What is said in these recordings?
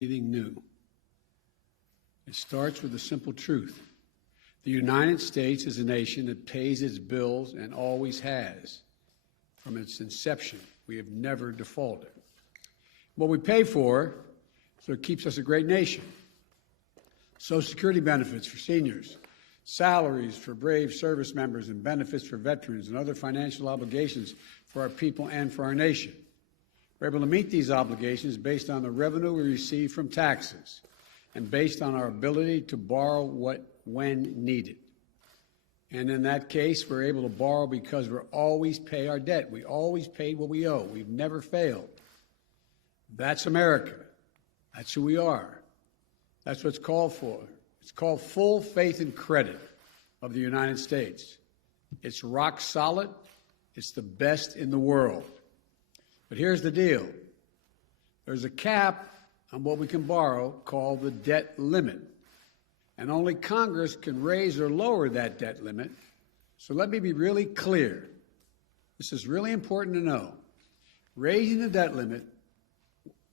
anything new. It starts with a simple truth. The United States is a nation that pays its bills and always has. From its inception, we have never defaulted. What we pay for is what keeps us a great nation. Social Security benefits for seniors, salaries for brave service members, and benefits for veterans, and other financial obligations for our people and for our nation. We're able to meet these obligations based on the revenue we receive from taxes and based on our ability to borrow when needed. And in that case, we're able to borrow because we always pay our debt. We always pay what we owe. We've never failed. That's America. That's who we are. That's what it's called for. It's called full faith and credit of the United States. It's rock solid. It's the best in the world. But here's the deal. There's a cap on what we can borrow called the debt limit. And only Congress can raise or lower that debt limit. So let me be really clear. This is really important to know. Raising the debt limit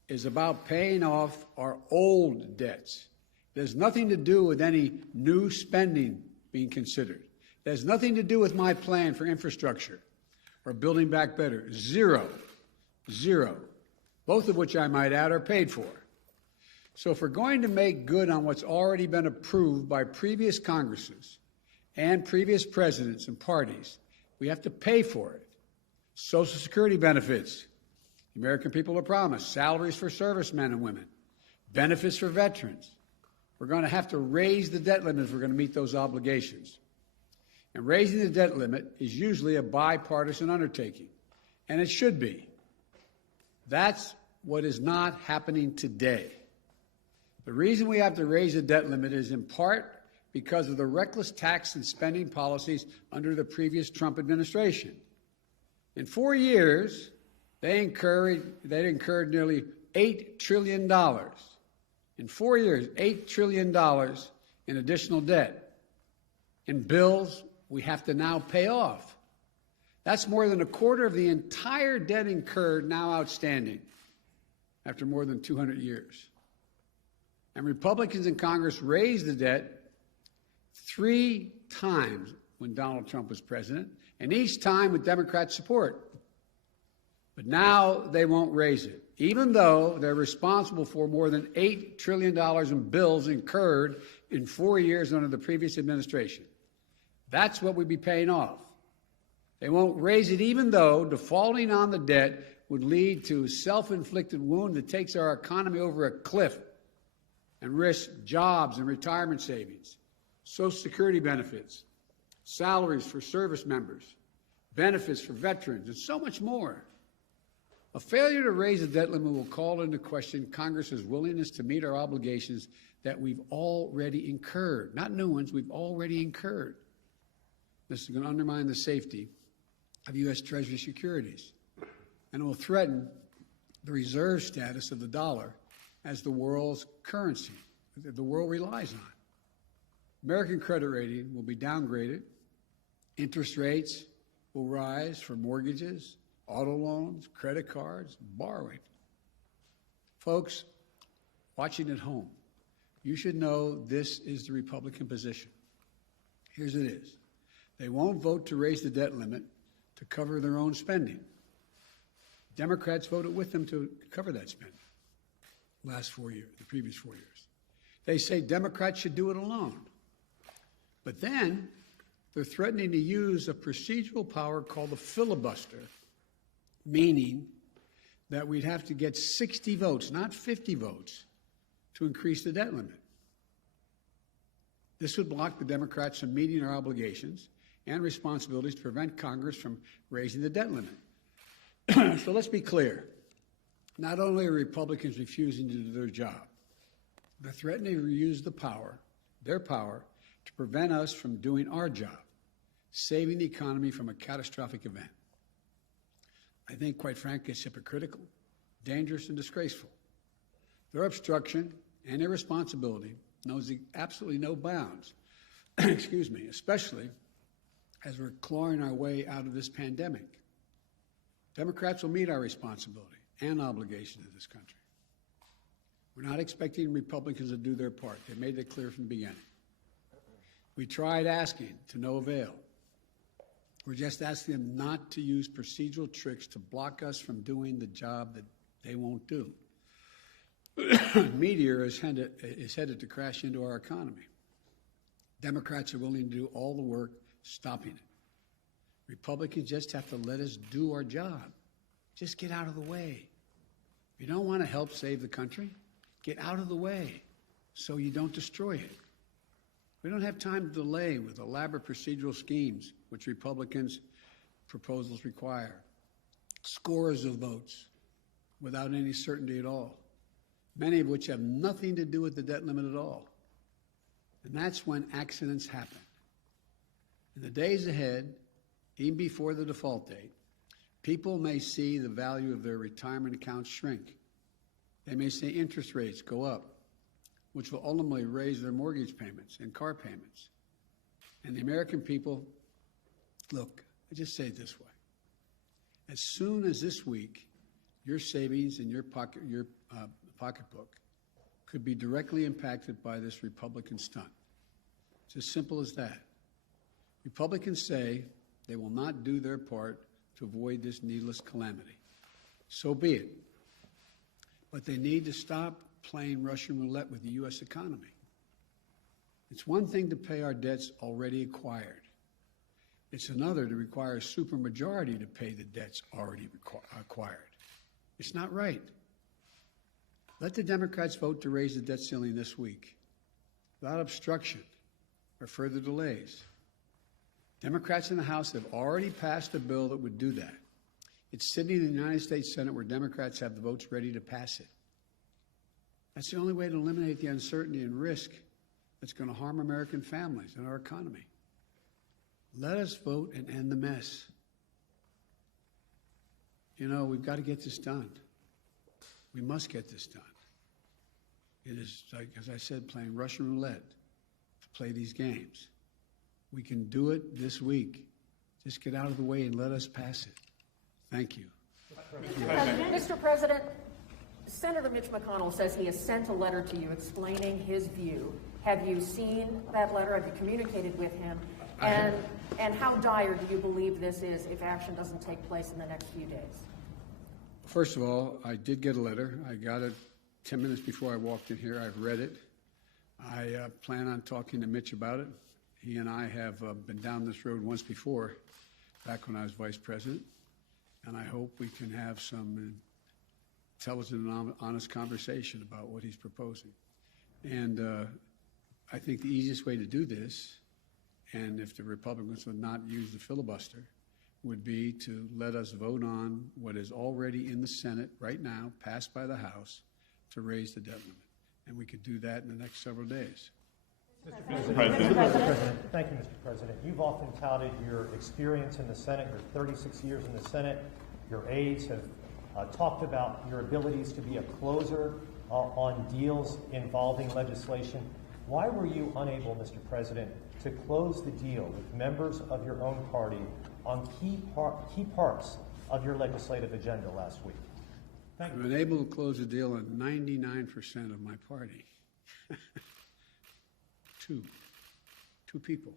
is about paying off our old debts. It has nothing to do with any new spending being considered. It has nothing to do with my plan for infrastructure or building back better. Zero. Both of which, I might add, are paid for. So if we're going to make good on what's already been approved by previous Congresses and previous presidents and parties, we have to pay for it. Social Security benefits, the American people are promised, salaries for servicemen and women, benefits for veterans. We're going to have to raise the debt limit if we're going to meet those obligations. And raising the debt limit is usually a bipartisan undertaking, and it should be. That's what is not happening today. The reason we have to raise the debt limit is in part because of the reckless tax and spending policies under the previous Trump administration. In 4 years, they incurred nearly $8 trillion. In 4 years, $8 trillion in additional debt. In bills we have to now pay off. That's more than a quarter of the entire debt incurred now outstanding after more than 200 years. And Republicans in Congress raised the debt 3 times when Donald Trump was president, and each time with Democrat support. But now they won't raise it, even though they're responsible for more than $8 trillion in bills incurred in 4 years under the previous administration. That's what we'd be paying off. They won't raise it even though defaulting on the debt would lead to a self-inflicted wound that takes our economy over a cliff and risks jobs and retirement savings, Social Security benefits, salaries for service members, benefits for veterans, and so much more. A failure to raise the debt limit will call into question Congress's willingness to meet our obligations that we've already incurred. Not new ones, we've already incurred. This is going to undermine the safety of U.S. Treasury securities, and it will threaten the reserve status of the dollar as the world's currency that the world relies on. American credit rating will be downgraded. Interest rates will rise for mortgages, auto loans, credit cards, borrowing. Folks, watching at home, you should know this is the Republican position. Here's it is. They won't vote to raise the debt limit to cover their own spending. Democrats voted with them to cover that spending the previous 4 years. They say Democrats should do it alone. But then they're threatening to use a procedural power called the filibuster, meaning that we'd have to get 60 votes, not 50 votes, to increase the debt limit. This would block the Democrats from meeting our obligations and responsibilities to prevent Congress from raising the debt limit. So let's be clear. Not only are Republicans refusing to do their job, they're threatening to use their power, to prevent us from doing our job, saving the economy from a catastrophic event. I think, quite frankly, it's hypocritical, dangerous, and disgraceful. Their obstruction and irresponsibility knows absolutely no bounds, especially as we're clawing our way out of this pandemic. Democrats will meet our responsibility and obligation to this country. We're not expecting Republicans to do their part. They made that clear from the beginning. We tried asking, to no avail. We're just asking them not to use procedural tricks to block us from doing the job that they won't do. Meteor is headed to crash into our economy. Democrats are willing to do all the work stopping it. Republicans just have to let us do our job. Just get out of the way. If you don't want to help save the country, get out of the way so you don't destroy it. We don't have time to delay with elaborate procedural schemes, which Republicans' proposals require. Scores of votes without any certainty at all, many of which have nothing to do with the debt limit at all. And that's when accidents happen. In the days ahead, even before the default date, people may see the value of their retirement accounts shrink. They may see interest rates go up, which will ultimately raise their mortgage payments and car payments. And the American people, look, I just say it this way. As soon as this week, your savings in your pocketbook could be directly impacted by this Republican stunt. It's as simple as that. Republicans say they will not do their part to avoid this needless calamity. So be it. But they need to stop playing Russian roulette with the U.S. economy. It's one thing to pay our debts already acquired. It's another to require a supermajority to pay the debts already acquired. It's not right. Let the Democrats vote to raise the debt ceiling this week without obstruction or further delays. Democrats in the House have already passed a bill that would do that. It's sitting in the United States Senate where Democrats have the votes ready to pass it. That's the only way to eliminate the uncertainty and risk that's going to harm American families and our economy. Let us vote and end the mess. You know, we've got to get this done. We must get this done. It is, like, as I said, playing Russian roulette to play these games. We can do it this week. Just get out of the way and let us pass it. Thank you. Mr. President, Senator Mitch McConnell says he has sent a letter to you explaining his view. Have you seen that letter? Have you communicated with him? And how dire do you believe this is if action doesn't take place in the next few days? First of all, I did get a letter. I got it 10 minutes before I walked in here. I've read it. I plan on talking to Mitch about it. He and I have been down this road once before, back when I was vice president, and I hope we can have some intelligent and honest conversation about what he's proposing. And I think the easiest way to do this, and if the Republicans would not use the filibuster, would be to let us vote on what is already in the Senate right now, passed by the House, to raise the debt limit. And we could do that in the next several days. Mr. President. Thank you, Mr. President. You've often touted your experience in the Senate, your 36 years in the Senate. Your aides have talked about your abilities to be a closer on deals involving legislation. Why were you unable, Mr. President, to close the deal with members of your own party on key parts of your legislative agenda last week? I've been able to close a deal on 99% of my party. Two people.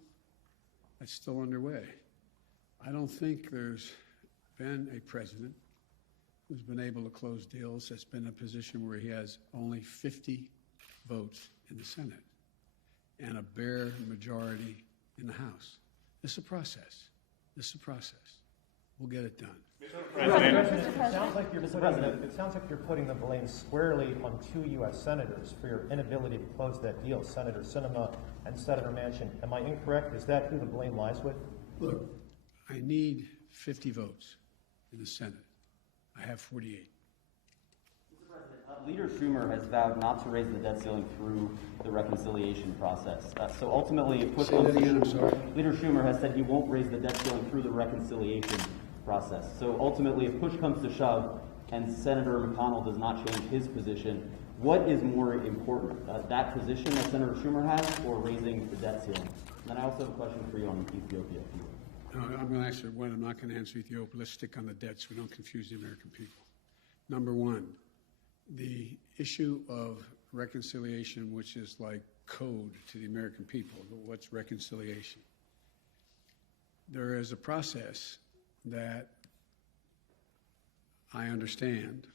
That's still underway. I don't think there's been a president who's been able to close deals that's been in a position where he has only 50 votes in the Senate and a bare majority in the House. This is a process. This is a process. We'll get it done. It sounds like you're putting the blame squarely on two U.S. senators for your inability to close that deal, Senator Sinema and Senator Manchin. Am I incorrect? Is that who the blame lies with? Look, I need 50 votes in the Senate. I have 48. Mr. President, Leader Schumer has vowed not to raise the debt ceiling through the reconciliation process. So ultimately, if push comes to shove, Leader Schumer has said he won't raise the debt ceiling through the reconciliation process. So ultimately, if push comes to shove and Senator McConnell does not change his position, what is more important, that position that Senator Schumer has or raising the debt ceiling? And then I also have a question for you on Ethiopia. I'm going to answer one. I'm not going to answer Ethiopia. Let's stick on the debt so we don't confuse the American people. Number one, the issue of reconciliation, which is like code to the American people. What's reconciliation? There is a process that I understand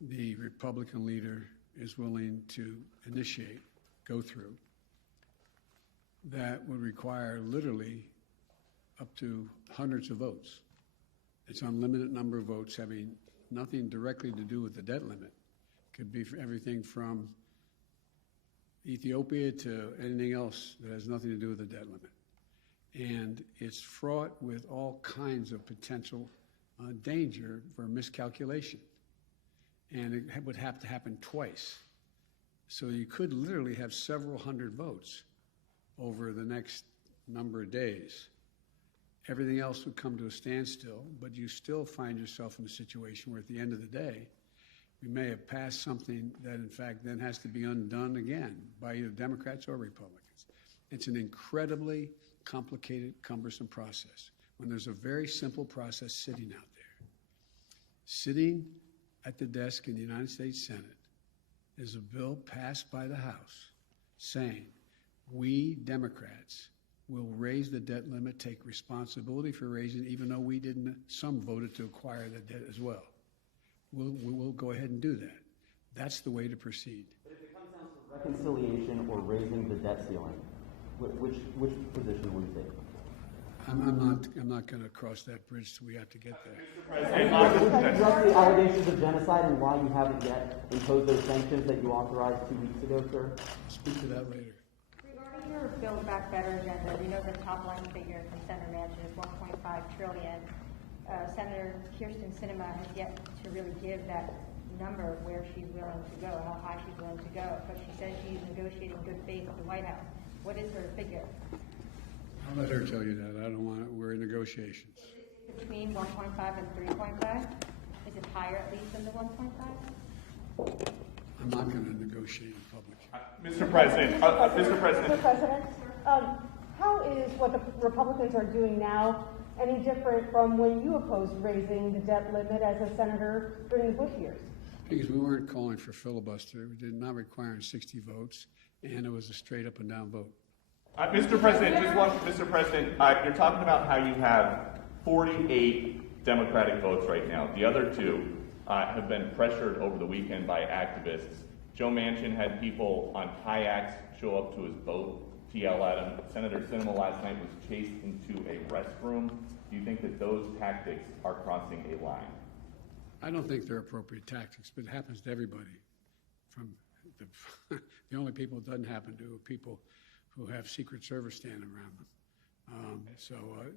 the Republican leader is willing to initiate, go through, that would require literally up to hundreds of votes. It's unlimited number of votes having nothing directly to do with the debt limit. Could be for everything from Ethiopia to anything else that has nothing to do with the debt limit. And it's fraught with all kinds of potential danger for miscalculation. And it would have to happen twice. So you could literally have several hundred votes over the next number of days. Everything else would come to a standstill, but you still find yourself in a situation where at the end of the day, we may have passed something that in fact then has to be undone again by either Democrats or Republicans. It's an incredibly complicated, cumbersome process when there's a very simple process sitting out there. Sitting at the desk in the United States Senate is a bill passed by the House saying, we Democrats will raise the debt limit, take responsibility for raising it, even though we didn't, some voted to acquire the debt as well. We'll go ahead and do that. That's the way to proceed. But if it comes down to reconciliation or raising the debt ceiling, which position would you take? I'm not going to cross that bridge till we have to get there. Address the allegations of genocide and why you haven't yet imposed those sanctions that you authorized 2 weeks ago, sir? Speak to that later. Regarding your Build Back Better agenda, we know the top line figure from Senator Manchin is $1.5 trillion. Senator Kirsten Sinema has yet to really give that number of where she's willing to go, how high she's willing to go, but she says she's negotiating good faith with the White House. What is her figure? I'll let her tell you that. I don't want it. We're in negotiations. Between 1.5 and 3.5? Is it higher at least than the 1.5? I'm not going to negotiate in public. Mr. President, Mr. President. Mr. President, how is what the Republicans are doing now any different from when you opposed raising the debt limit as a senator during the Bush years? Because we weren't calling for filibuster. We did not require 60 votes, and it was a straight up and down vote. Mr. President, Mr. President, you're talking about how you have 48 Democratic votes right now. The other two have been pressured over the weekend by activists. Joe Manchin had people on kayaks show up to his boat to yell at him. Senator Sinema last night was chased into a restroom. Do you think that those tactics are crossing a line? I don't think they're appropriate tactics, but it happens to everybody. From the only people it doesn't happen to are people who have Secret Service standing around them.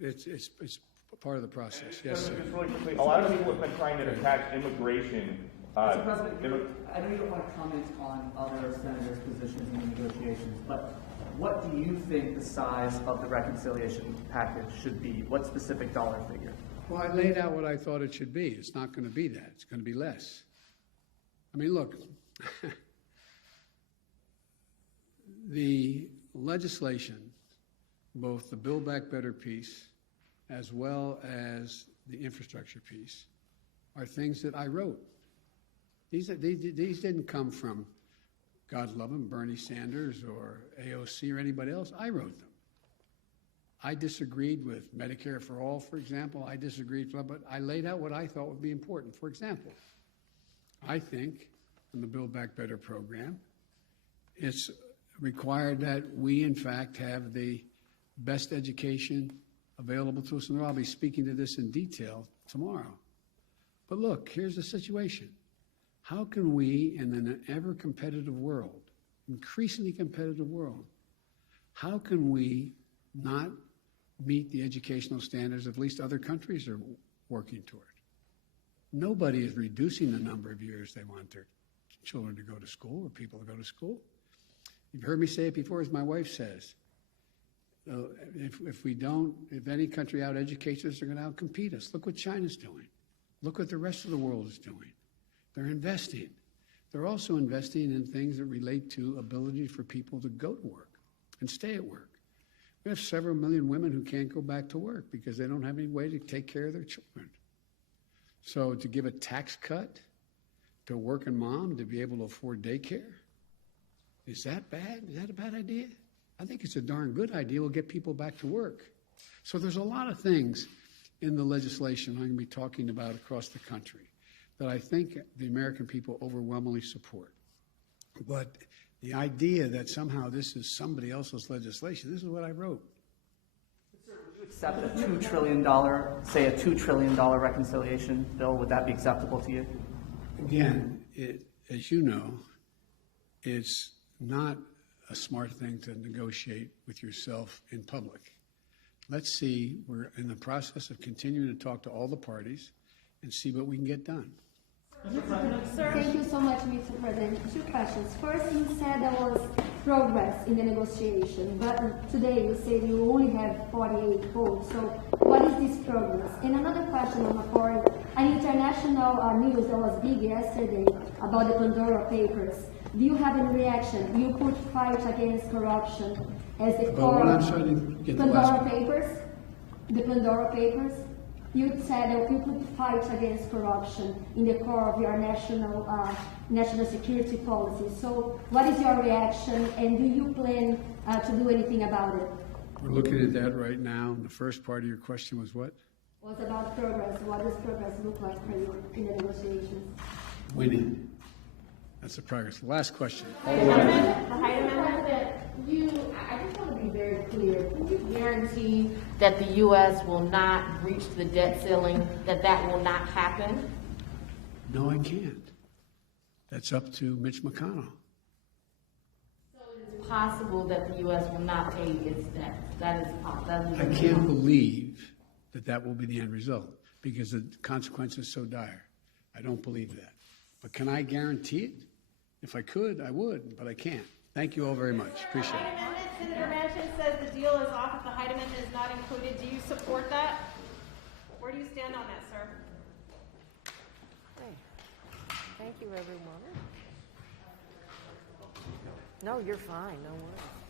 It's part of the process. Yes, sir. Just really quickly, a lot of people have been trying to attack immigration. Mr. President, I know you don't want to comment on other senators' positions in the negotiations, but what do you think the size of the reconciliation package should be? What specific dollar figure? Well, I laid out what I thought it should be. It's not going to be that. It's going to be less. I mean, look, the legislation, both the Build Back Better piece as well as the infrastructure piece, are things that I wrote. These didn't come from, God love him, Bernie Sanders or AOC or anybody else. I wrote them. I disagreed with Medicare for All, for example. I disagreed, but I laid out what I thought would be important. For example, I think in the Build Back Better program, it's required that we, in fact, have the best education available to us. And I'll be speaking to this in detail tomorrow. But look, here's the situation. How can we, in an ever-competitive world, increasingly competitive world, how can we not meet the educational standards at least other countries are working toward? Nobody is reducing the number of years they want their children to go to school or people to go to school. You've heard me say it before, as my wife says. If any country out-educates us, they're going to out-compete us. Look what China's doing. Look what the rest of the world is doing. They're investing. They're also investing in things that relate to ability for people to go to work and stay at work. We have several million women who can't go back to work because they don't have any way to take care of their children. So to give a tax cut to a working mom to be able to afford daycare? Is that bad? Is that a bad idea? I think it's a darn good idea. We'll get people back to work. So there's a lot of things in the legislation I'm going to be talking about across the country that I think the American people overwhelmingly support. But the idea that somehow this is somebody else's legislation, this is what I wrote. Sir, would you accept a $2 trillion, say a $2 trillion reconciliation bill? Would that be acceptable to you? Again, as you know, it's not a smart thing to negotiate with yourself in public. Let's see, we're in the process of continuing to talk to all the parties and see what we can get done. Thank you so much, Mr. President. Two questions. First, you said there was progress in the negotiation, but today you said you only have 48 votes. So what is this progress? And another question on the foreign, an international news that was big yesterday about the Pandora Papers. Do you have any reaction? You put fight against corruption as the core I'm of sorry to get the Pandora last Papers. The Pandora Papers. You said that you put fight against corruption in the core of your national security policy. So, what is your reaction, and do you plan to do anything about it? We're looking at that right now. And the first part of your question was what? Was about progress. What does progress look like for you in the negotiations? Winning. That's the progress. The last question. The height amendment that I just want to be very clear. Can you guarantee that the U.S. will not breach the debt ceiling, that will not happen? No, I can't. That's up to Mitch McConnell. So it is possible that the U.S. will not pay its debt. That is possible. I can't believe that will be the end result because the consequence is so dire. I don't believe that. But can I guarantee it? If I could, I would, but I can't. Thank you all very much. Appreciate it. Senator Manchin says the deal is off if the Hyde Amendment is not included. Do you support that? Where do you stand on that, sir? Thank you, everyone. No, you're fine. No worries.